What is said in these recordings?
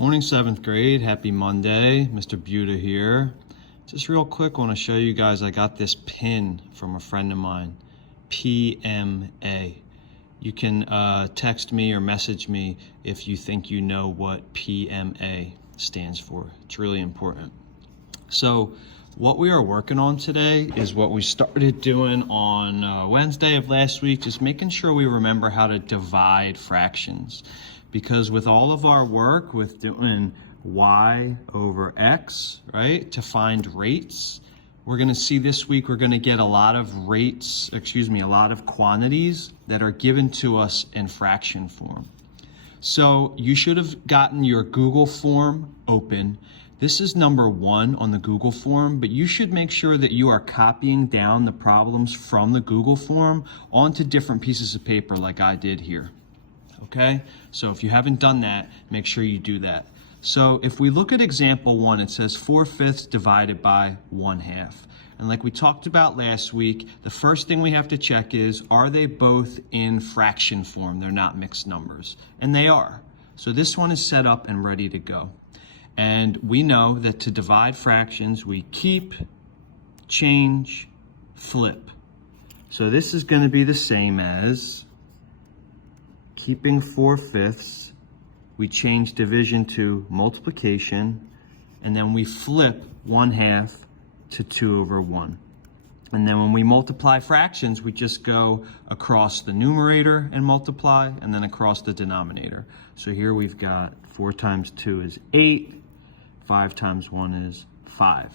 Morning 7th grade, happy Monday, Mr. Buda here. Just real quick, I want to show you guys I got this pin from a friend of mine, PMA. You can text me or message me if you think you know what PMA stands for. It's really important. So what we are working on today is what we started doing on Wednesday of last week, just making sure we remember how to divide fractions. Because with all of our work with doing y over x, right, to find rates, we're going to see this week we're going to get a lot of a lot of quantities that are given to us in fraction form. So you should have gotten your Google form open. This is number 1 on the Google form, but you should make sure that you are copying down the problems from the Google form onto different pieces of paper like I did here. Okay, so if you haven't done that, make sure you do that. So if we look at example 1, it says 4/5 divided by 1/2. And like we talked about last week, the first thing we have to check is, are they both in fraction form? They're not mixed numbers. And they are. So this one is set up and ready to go. And we know that to divide fractions, we keep, change, flip. So this is going to be the same as keeping 4/5, we change division to multiplication, and then we flip 1/2 to 2/1. And then when we multiply fractions, we just go across the numerator and multiply, and then across the denominator. So here we've got 4 times 2 is 8, 5 times 1 is 5.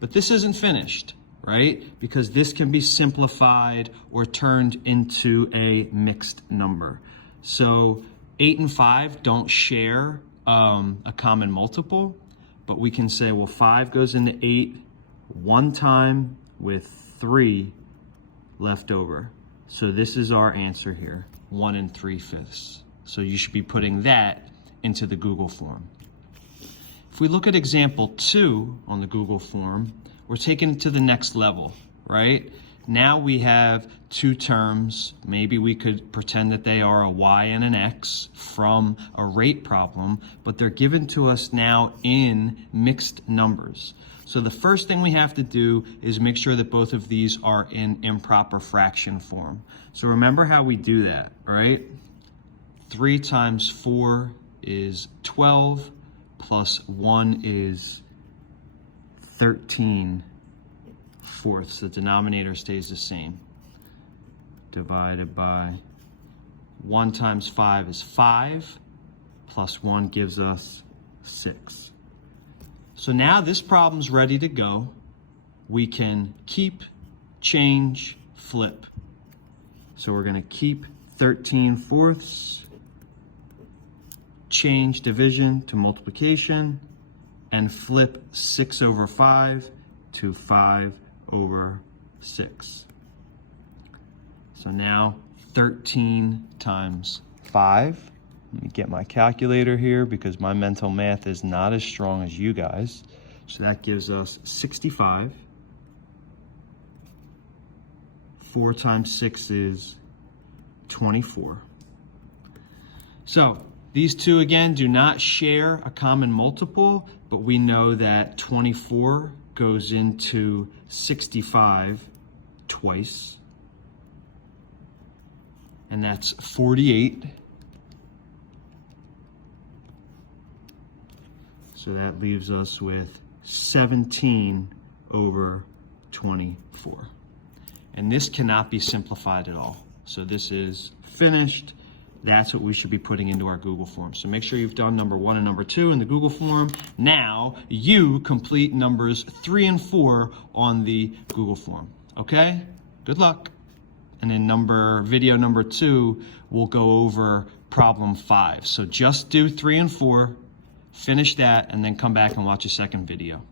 But this isn't finished, right? Because this can be simplified or turned into a mixed number. So 8 and 5 don't share a common multiple, but we can say, well, 5 goes into 8 one time with 3 left over. So this is our answer here, 1 3/5. So you should be putting that into the Google form. If we look at example 2 on the Google form, we're taking it to the next level, right? Now we have 2 terms. Maybe we could pretend that they are a y and an x from a rate problem, but they're given to us now in mixed numbers. So the first thing we have to do is make sure that both of these are in improper fraction form. So remember how we do that, right? 3 times 4 is 12, plus 1 is 13/4. The denominator stays the same. Divided by 1 times 5 is 5, plus 1 gives us 6. So now this problem's ready to go. We can keep, change, flip. So we're going to keep 13/4, change division to multiplication, and flip 6/5 to 5/6. So now 13 times 5. Let me get my calculator here because my mental math is not as strong as you guys. So that gives us 65. 4 times 6 is 24. So these two, again, do not share a common multiple, but we know that 24 goes into 65 twice, and that's 48. So that leaves us with 17/24. And this cannot be simplified at all. So this is finished. That's what we should be putting into our Google form. So make sure you've done number 1 and number 2 in the Google form. Now you complete numbers 3 and 4 on the Google form. Okay? Good luck. And in video number 2, we'll go over problem 5. So just do 3 and 4, finish that, and then come back and watch a second video.